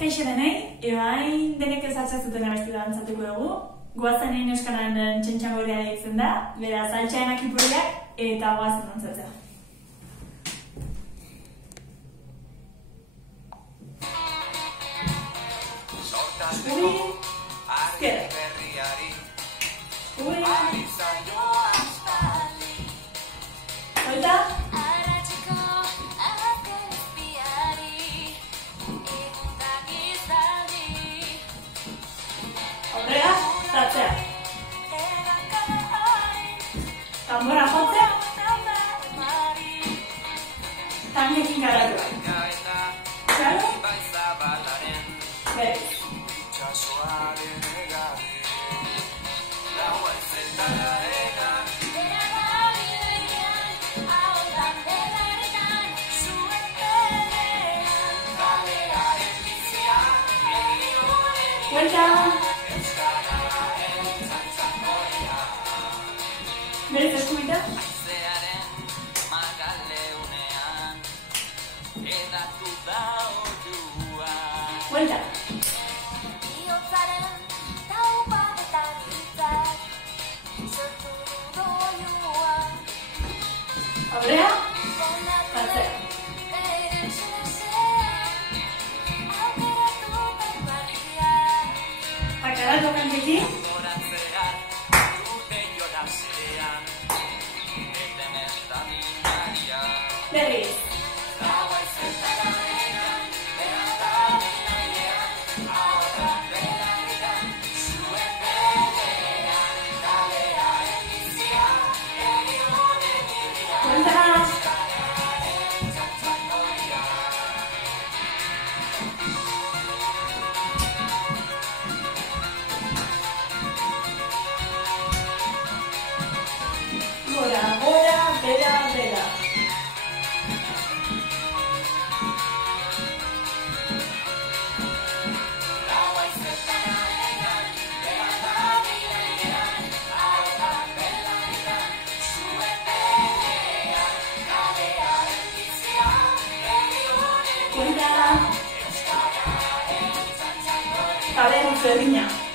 Kaixo denei, ebain denek ezartzen zuten abesti dantzatuko dugu. Goazen egin euskaran txentxangorea ditzen da, beraz, altxaenak ipurriak eta goazen dantzatzea. Ui, ezkera. Ui, oita. Aurrera, zatzea. Tambora jotzea. Tangekin garatu. Claro? Berriz. Vuelta. Berriz eskubita. Vuelta. Aurrera. Zatzea. Akaratu kantekin. Berriz. Gora, gora, bera, bera. Cuenta. Kabera, berdina.